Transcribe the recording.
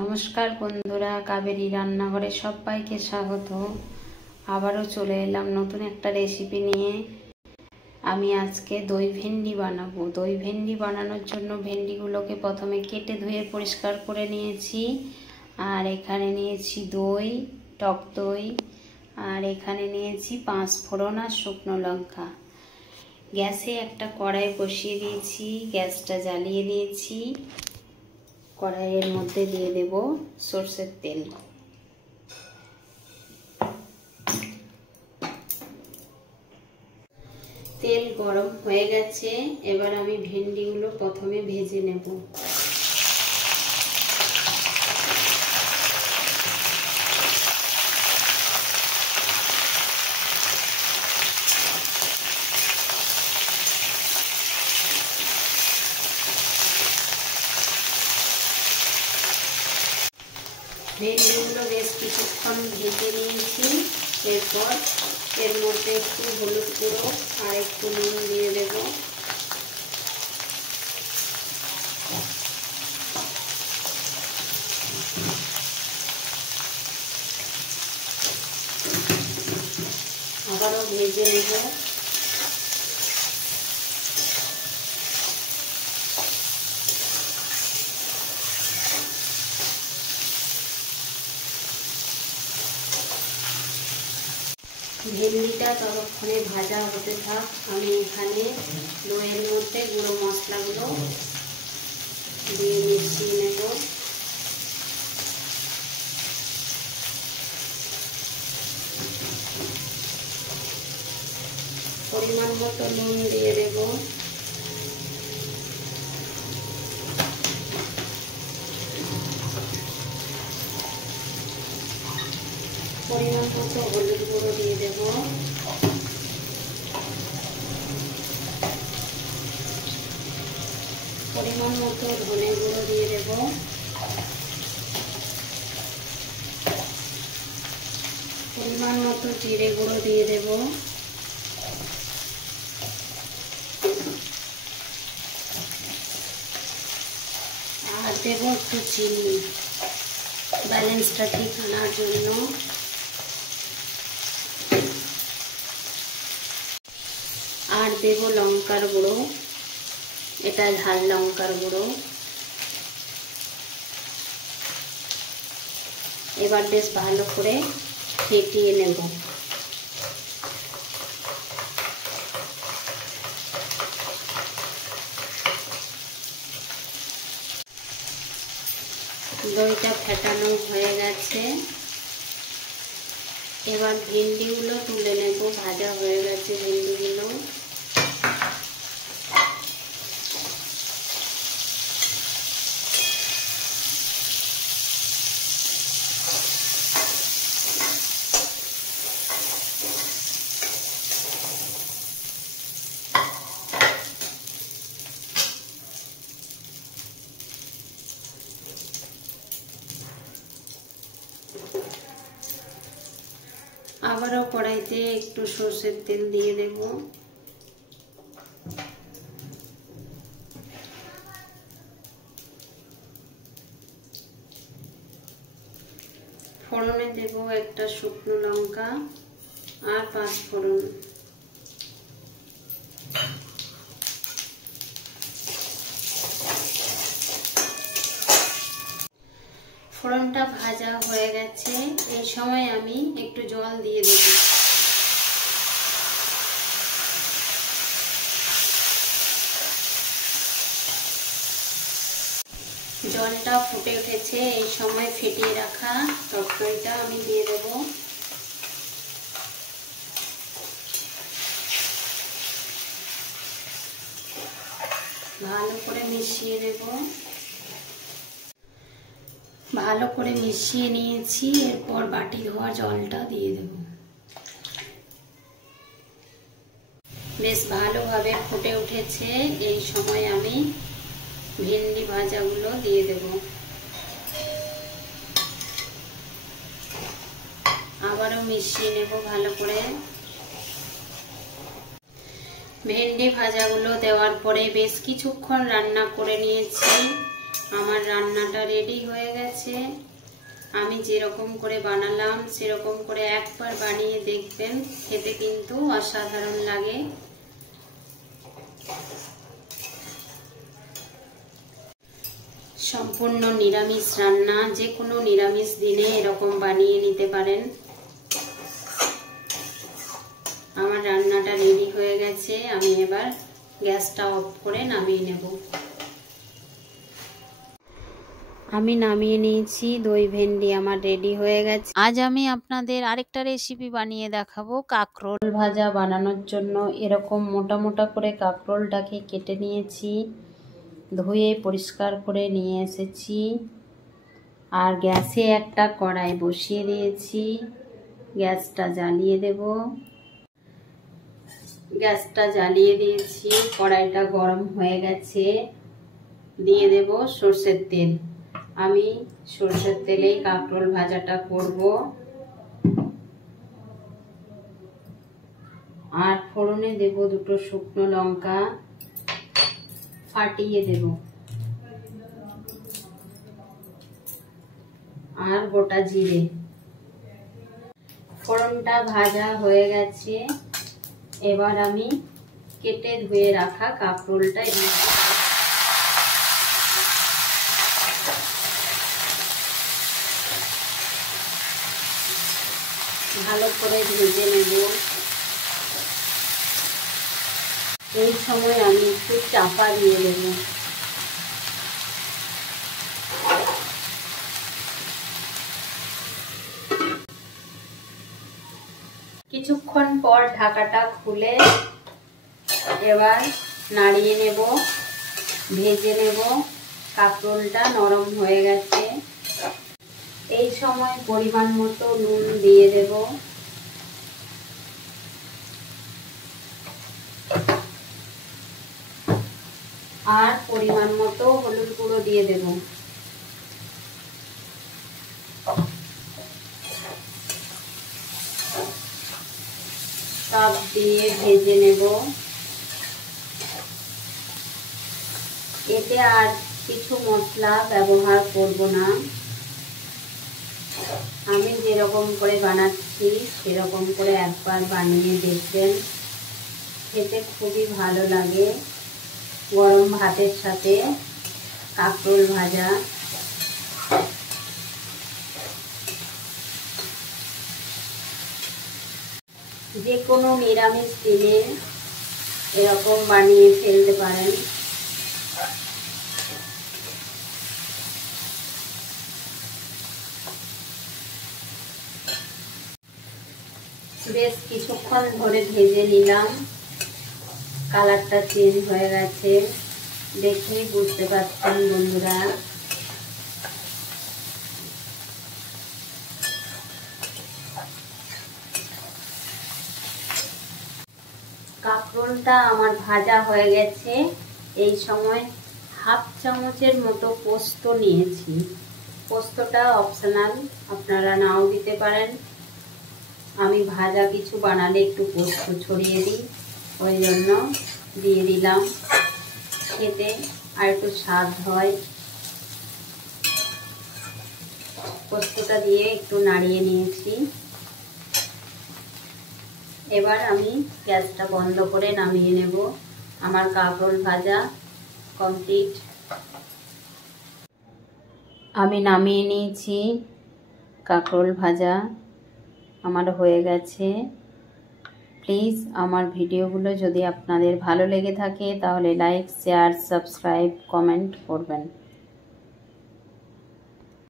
নমস্কার বন্ধুরা, কাবেরী রান্নাঘরে সবাইকে স্বাগত। আবারও চলে এলাম নতুন একটা রেসিপি নিয়ে। আমি আজকে দই ভেন্ডি বানাবো। দই ভেন্ডি বানানোর জন্য ভেন্ডিগুলোকে প্রথমে কেটে ধুয়ে পরিষ্কার করে নিয়েছি। আর এখানে নিয়েছি দই, টক দই, আর এখানে নিয়েছি 5 ফোড়ন আর শুকনো লঙ্কা। গ্যাসে একটা কড়াই বসিয়ে দিয়েছি, গ্যাসটা জ্বালিয়ে দিয়েছি। কড়াইয়ের মধ্যে দিয়ে দেব সরষের তেল। তেল গরম হয়ে গেছে, এবার আমি ভেন্ডিগুলো প্রথমে ভেজে নেব। ভেন্ডিগুলো বেশ কিছুক্ষণ ভেজে নিয়েছি। এরপর এর মধ্যে একটু হলুদ গুঁড়ো আর একটু নুন দিয়ে দেব। আবারও ভেজে নেব। ভেন্ডিটা ততক্ষণে ভাজা হতে থাক। আমি এখানে দইয়ের মধ্যে গুঁড়ো মশলাগুলো দিয়ে মিশিয়ে নেব। পরিমাণ মতো নুন দিয়ে দেব। পরিমাণ মতো হলুদ গুঁড়ো দিয়ে দেব। পরিমাণ মতো ধনে গুঁড়ো দিয়ে দেব। পরিমাণ মতো জিরে গুঁড়ো দিয়ে দেব। আর দেব একটু চিনি, ব্যালেন্সটা ঠিক আনার জন্য। আর দেব লঙ্কার গুঁড়ো, এটা ঝাল লঙ্কার গুঁড়ো। এবার বেশ ভালো করে ফেটিয়ে নেব। দইটা ফেটানো হয়ে গেছে। এবার ভেন্ডিগুলো তুলে নেব। ভাজা হয়ে গেছে ভেন্ডিগুলো। আবারও কড়াইতে একটু সরষের তেল দিয়ে দেব। ফোড়নে দেব একটা শুকনো লঙ্কা আর 5 ফোড়ন। ফোড়নটা ভাজা হয়ে গেছে। এই সময় আমি একটু জল দিয়ে দেব। জলটা ফুটে উঠেছে। এই সময় ফেটিয়ে রাখা টক দইটা আমি দিয়ে দেব। ভালো করে মিশিয়ে নেব। ভালো করে মিশিয়ে নিয়েছি। এরপর বাটি ধোয়া জলটা দিয়ে দেব। বেশ ভালোভাবে ফুটে উঠেছে। এই সময় আমি ভেন্ডি ভাজাগুলো দিয়ে দেব। আবারও মিশিয়ে নেব ভালো করে। ভেন্ডি ভাজাগুলো দেওয়ার পরে বেশ কিছুক্ষণ রান্না করে নিয়েছি। আমার রান্নাটা রেডি হয়ে গেছে। আমি যেরকম করে বানালাম সেরকম করে একবার বানিয়ে দেখবেন, খেতে কিন্তু অসাধারণ লাগে। সম্পূর্ণ নিরামিষ রান্না, যে কোনো নিরামিষ দিনে এরকম বানিয়ে নিতে পারেন। আমার রান্নাটা রেডি হয়ে গেছে, আমি এবার গ্যাসটা অফ করে নামিয়ে নেব। আমি নামিয়ে নিয়েছি, দই ভেন্ডি আমার রেডি হয়ে গেছে। আজ আমি আপনাদের আরেকটা রেসিপি বানিয়ে দেখাবো। কাঁকরোল ভাজা বানানোর জন্য এরকম মোটা মোটা করে কাঁকরোলটাকে কেটে নিয়েছি, ধুয়ে পরিষ্কার করে নিয়ে এসেছি। আর গ্যাসে একটা কড়াই বসিয়ে দিয়েছি, গ্যাসটা জ্বালিয়ে দেব। গ্যাসটা জ্বালিয়ে দিয়েছি, কড়াইটা গরম হয়ে গেছে। দিয়ে দেব সরষের তেল। আমি সরষের তেলেই কাঁকরোল ভাজাটা করব। আর ফোড়নে দেব দুটো শুকনো লঙ্কা, ফাটিয়ে দেব। আর গোটা জিরে। ফোড়নটা ভাজা হয়ে গেছে, এবার আমি কেটে ধুয়ে রাখা কাঁকরোলটা ভালো করে ভেজে নেব। এই সময় আমি একটু চাপা দিয়ে দেব। কিছুক্ষণ পর ঢাকাটা খুলে এবার নাড়িয়ে নেব, ভেজে নেব। কাঁকরোলটা নরম হয়ে গেছে। এই সময় পরিমাণ মতো নুন দিয়ে দেব। আর পরিমাণ মতো হলুদ গুঁড়ো দিয়ে দেব। সব দিয়ে ভেজে নেব। এতে আর কিছু মশলা ব্যবহার করব না। আমি যেরকম করে বানাচ্ছি সেরকম করে একবার বানিয়ে দেখবেন, খেতে খুবই ভালো লাগে। গরম ভাতের সাথে কাঁকরোল ভাজা। যে কোনো নিরামিষ দিনে এরকম বানিয়ে ফেলতে পারেন। বেশ কিছুক্ষণ ধরে ভেজে নিলাম, কালারটা চেঞ্জ হয়ে গেছে, দেখে বুঝতে পারছেন বন্ধুরা। কাঁকরোলটা আমার ভাজা হয়ে গেছে। এই সময় হাফ চামচের মতো পোস্ত নিয়েছি। পোস্তটা অপশনাল, আপনারা নাও দিতে পারেন। আমি ভাজা কিছু বানালে একটু পোস্ত ছড়িয়ে দিই, ওই জন্য দিয়ে দিলাম। খেতে আর একটু স্বাদ হয়। পোস্তটা দিয়ে একটু নাড়িয়ে নিয়েছি। এবার আমি গ্যাসটা বন্ধ করে নামিয়ে নেব। আমার কাঁকরোল ভাজা কমপ্লিট। আমি নামিয়ে নিয়েছি, কাঁকরোল ভাজা আমার হয়ে গেছে। প্লিজ আমার ভিডিওগুলো যদি আপনাদের ভালো লেগে থাকে তাহলে লাইক, শেয়ার, সাবস্ক্রাইব, কমেন্ট করবেন।